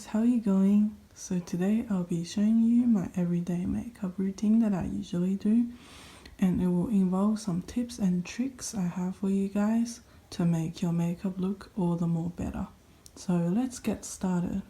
guys, how are you going? So today I'll be showing you my everyday makeup routine that I usually do, and it will involve some tips and tricks I have for you guys to make your makeup look all the more better. So let's get started.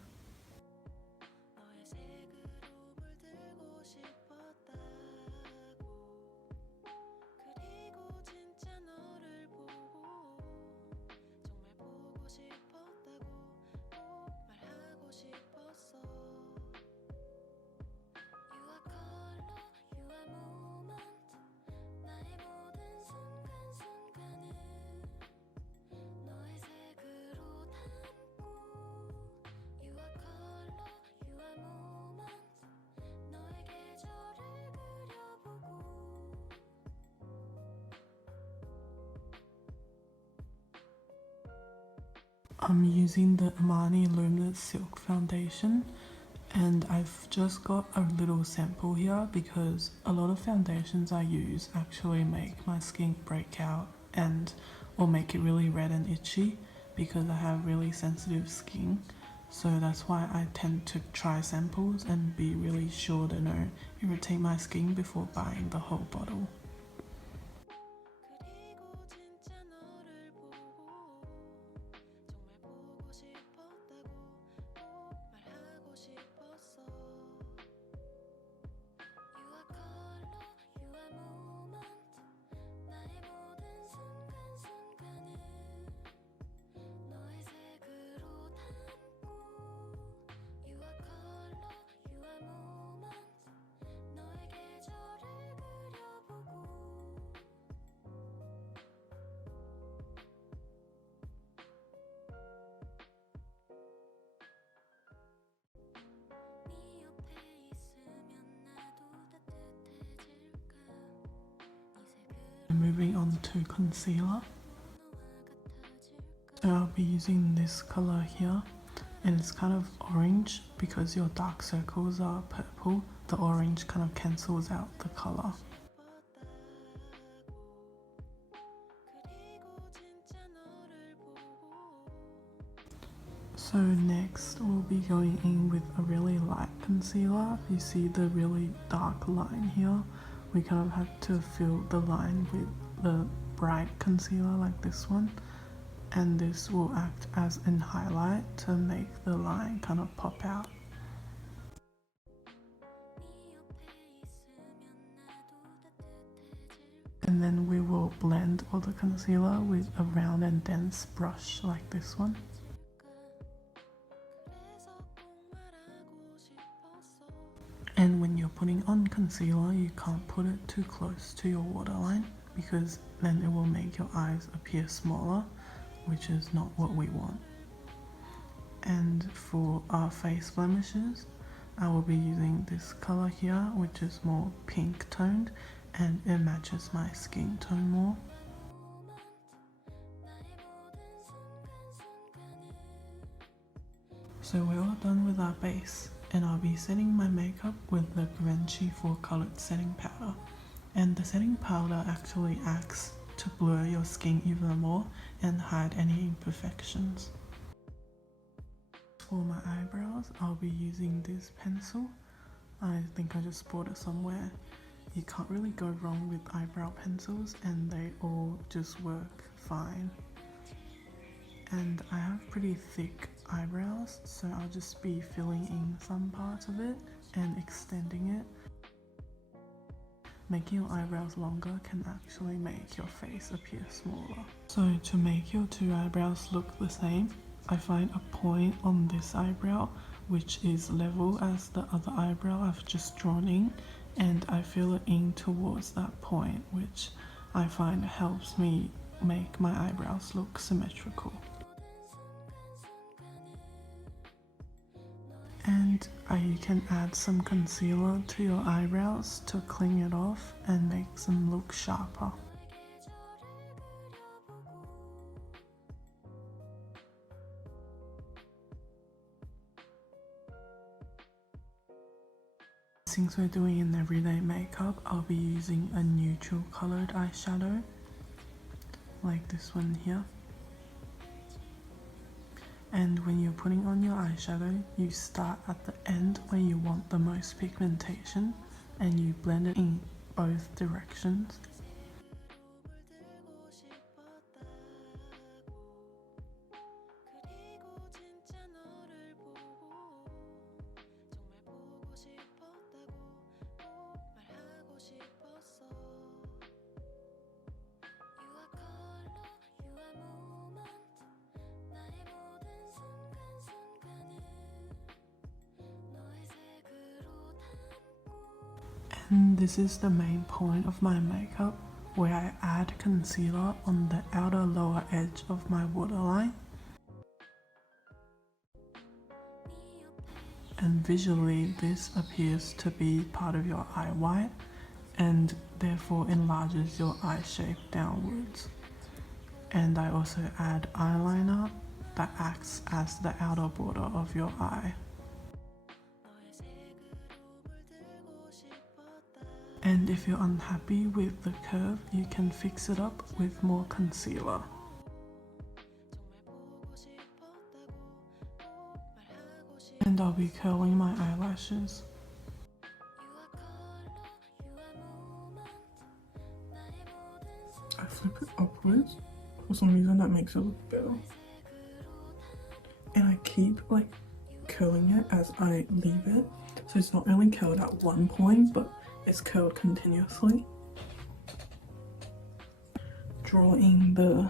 I'm using the Armani Luminous Silk Foundation, and I've just got a little sample here because a lot of foundations I use actually make my skin break out or make it really red and itchy because I have really sensitive skin. So that's why I tend to try samples and be really sure to not irritate my skin before buying the whole bottle. Moving on to concealer. So I'll be using this color here, and it's kind of orange because your dark circles are purple. The orange kind of cancels out the color. So next we'll be going in with a really light concealer. You see the really dark line here? We kind of have to fill the line with the bright concealer like this one, and this will act as an highlight to make the line kind of pop out. And then we will blend all the concealer with a round and dense brush like this one. And when you're putting on concealer, you can't put it too close to your waterline because then it will make your eyes appear smaller, which is not what we want. And for our face blemishes, I will be using this color here, which is more pink toned and it matches my skin tone more. So we're all done with our base, and I'll be setting my makeup with the Givenchy 4-colored setting powder. And the setting powder actually acts to blur your skin even more and hide any imperfections. For my eyebrows, I'll be using this pencil. I think I just bought it somewhere. You can't really go wrong with eyebrow pencils, and they all just work fine. And I have pretty thick eyebrows, so I'll just be filling in some parts of it and extending it. Making your eyebrows longer can actually make your face appear smaller. So to make your two eyebrows look the same, I find a point on this eyebrow which is level as the other eyebrow I've just drawn in, and I fill it in towards that point, which I find helps me make my eyebrows look symmetrical. And you can add some concealer to your eyebrows to clean it off and make them look sharper. Since we're doing an everyday makeup, I'll be using a neutral colored eyeshadow, like this one here. And when you're putting on your eyeshadow, you start at the end where you want the most pigmentation and you blend it in both directions. And this is the main point of my makeup, where I add concealer on the outer lower edge of my waterline. And visually this appears to be part of your eye white and therefore enlarges your eye shape downwards. And I also add eyeliner that acts as the outer border of your eye. And if you're unhappy with the curve, you can fix it up with more concealer. And I'll be curling my eyelashes. I flip it upwards. For some reason that makes it look better. And I keep like curling it as I leave it. So it's not only curled at one point, but it's curled continuously. Drawing the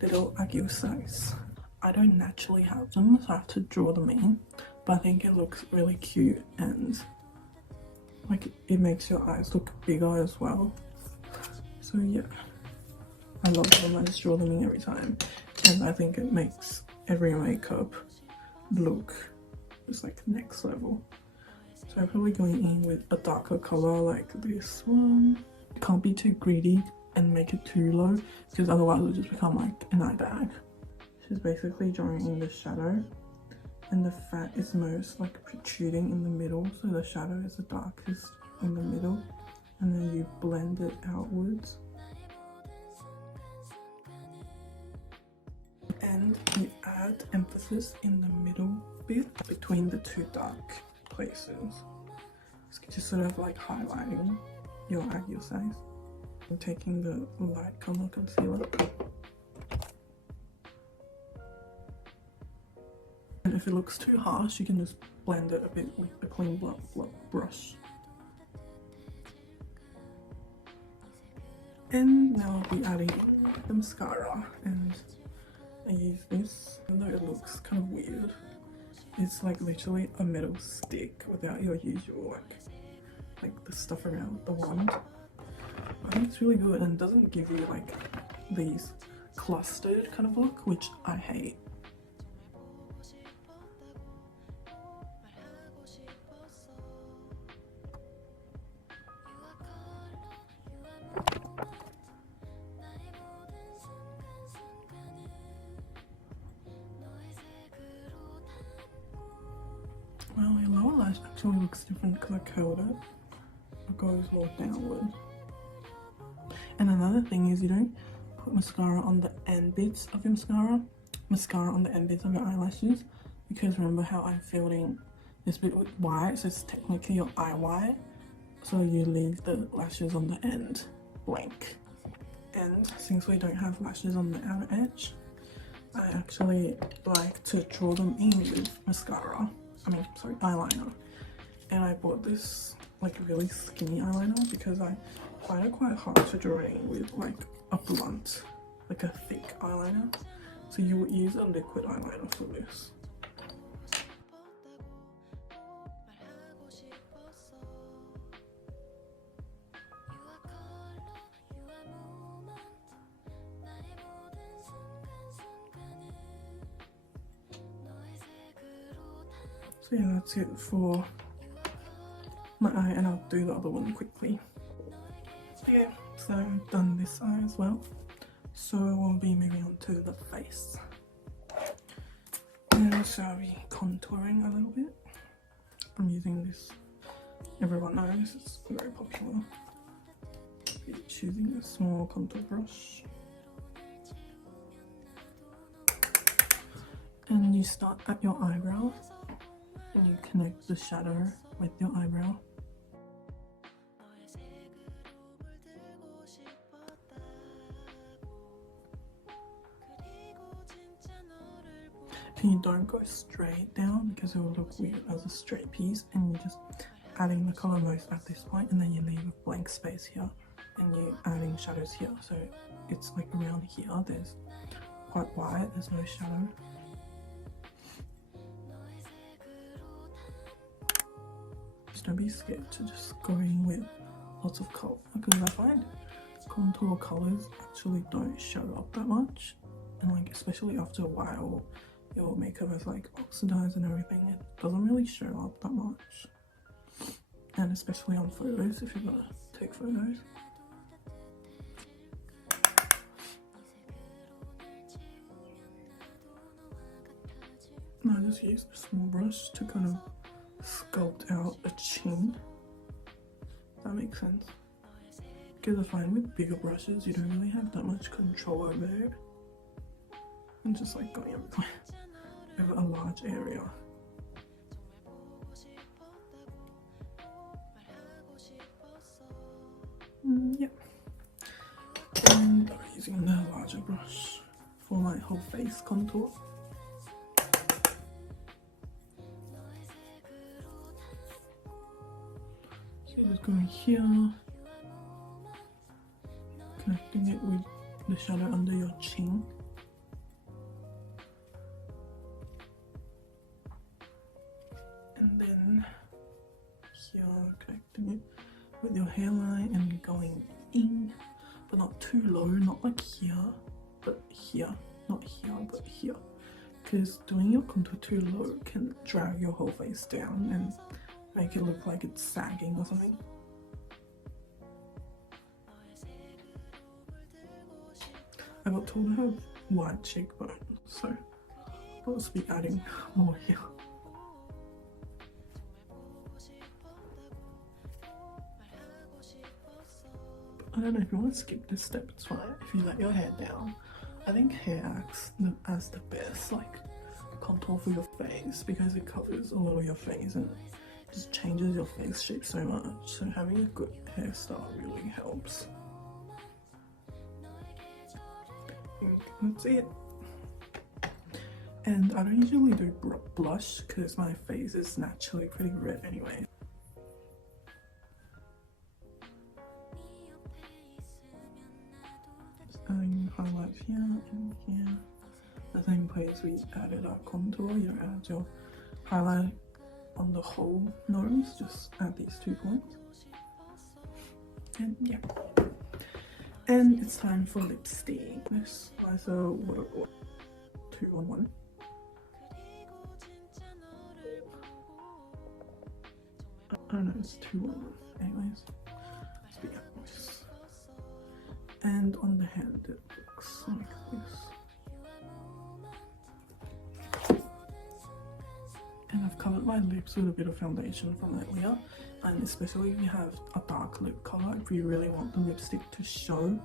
little aegyo size. I don't naturally have them, so I have to draw them in, but I think it looks really cute and like it makes your eyes look bigger as well. So yeah, I love them. I just draw them in every time, and I think it makes every makeup look just like next level. So I'm probably going in with a darker color like this one. You can't be too greedy and make it too low, because otherwise it'll just become like an eye bag. She's basically drawing in the shadow, and the fat is most like protruding in the middle, so the shadow is the darkest in the middle, and then you blend it outwards. And you add emphasis in the middle bit between the two dark places. It's just sort of like highlighting your aegyo size. I'm taking the light color concealer. And if it looks too harsh, you can just blend it a bit with a clean brush. And now I'll be adding the mascara, and I use this, even though it looks kind of weird. It's like literally a metal stick without your usual like the stuff around the wand. I think it's really good and doesn't give you like these clustered kind of look, which I hate. Well, your lower lash actually looks different because I curled it. It goes more downward. And another thing is you don't put mascara on the end bits of your mascara on the end bits of your eyelashes, because remember how I'm filling this bit with white, so it's technically your eye white, so you leave the lashes on the end blank. And since we don't have lashes on the outer edge, I actually like to draw them in with eyeliner. And I bought this like really skinny eyeliner because I find it quite hard to draw in with like a blunt, like a thick eyeliner. So you would use a liquid eyeliner for this. So yeah, that's it for my eye, and I'll do the other one quickly. Okay, so I've done this eye as well. So we'll be moving on to the face. And so I'll be contouring a little bit. I'm using this, everyone knows, it's very popular. I'll be choosing a small contour brush. And you start at your eyebrow and you connect the shadow with your eyebrow. And you don't go straight down because it will look weird as a straight piece, and you're just adding the color most at this point, and then you leave a blank space here and you're adding shadows here, so it's like around here there's quite white, there's no shadow. Just don't be scared to just go in with lots of color, because I find contour colors actually don't show up that much, and like especially after a while your makeup is like oxidized and everything, it doesn't really show up that much, and especially on photos if you're gonna take photos. And I just use a small brush to kind of sculpt out a chin. That makes sense. Because I find with bigger brushes you don't really have that much control over it. And just like going over a large area. Yep. And I'm using the larger brush for my whole face contour. So just going here, connecting it with the shadow under your chin. And then here, connecting it with your hairline and going in, but not too low, not like here, but here, not here, but here. Because doing your contour too low can drag your whole face down and make it look like it's sagging or something. I got told I have wide cheekbones, so I'll just be adding more here. I don't know, if you want to skip this step, it's fine. If you let your hair down, I think hair acts as the best like contour for your face, because it covers a lot of your face and just changes your face shape so much. So having a good hairstyle really helps. That's it. And I don't usually do blush because my face is naturally pretty red anyway. Adding highlights here and here. The same place we added our contour, you add your highlight on the whole nose, just at these 2 points. And yeah. And it's time for lipstick. This is a 2-on-1. I don't know, it's 2-on-1. Anyways, let's begin with this. And on the hand it looks like this. And I've covered my lips with a bit of foundation from earlier, and especially if you have a dark lip color, if you really want the lipstick to show,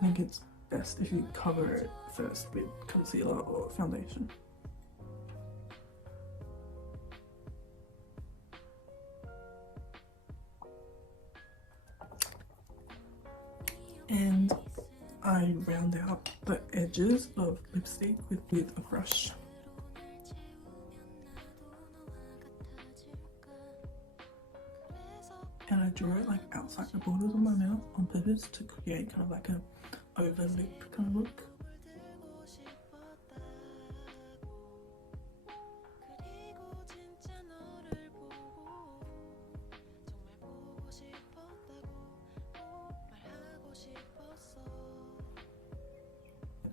I think it's best if you cover it first with concealer or foundation. And I round out the edges of lipstick with a brush. And I draw it like outside the borders of my mouth on purpose to create kind of like an over lip kind of look.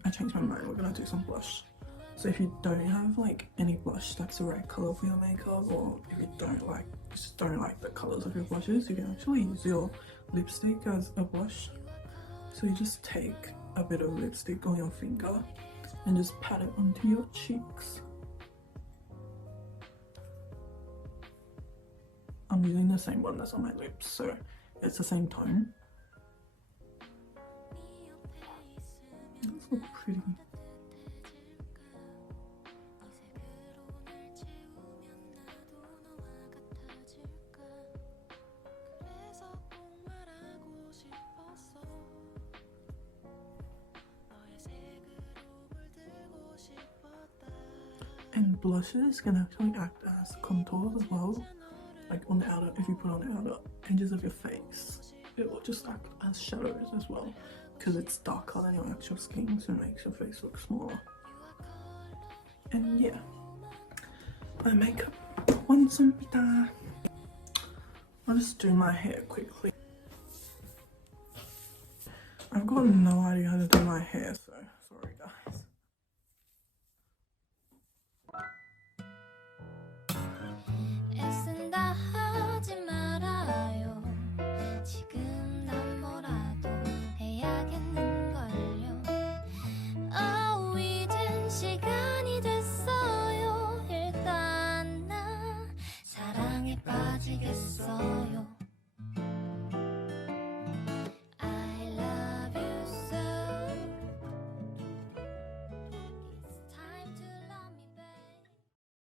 I changed my mind, we're gonna do some blush. So if you don't have like any blush that's the right color for your makeup, or if you just don't like the colors of your blushes, you can actually use your lipstick as a blush. So you just take a bit of lipstick on your finger and just pat it onto your cheeks. I'm using the same one that's on my lips, so it's the same tone. This looks pretty. And blushes can actually act as contours as well, like on the outer, if you put on the outer edges of your face, it will just act as shadows as well, because it's darker than your actual skin, so it makes your face look smaller. And yeah, my makeup 완성입니다. I'll just do my hair quickly. I've got no idea how to do my hair, so sorry guys.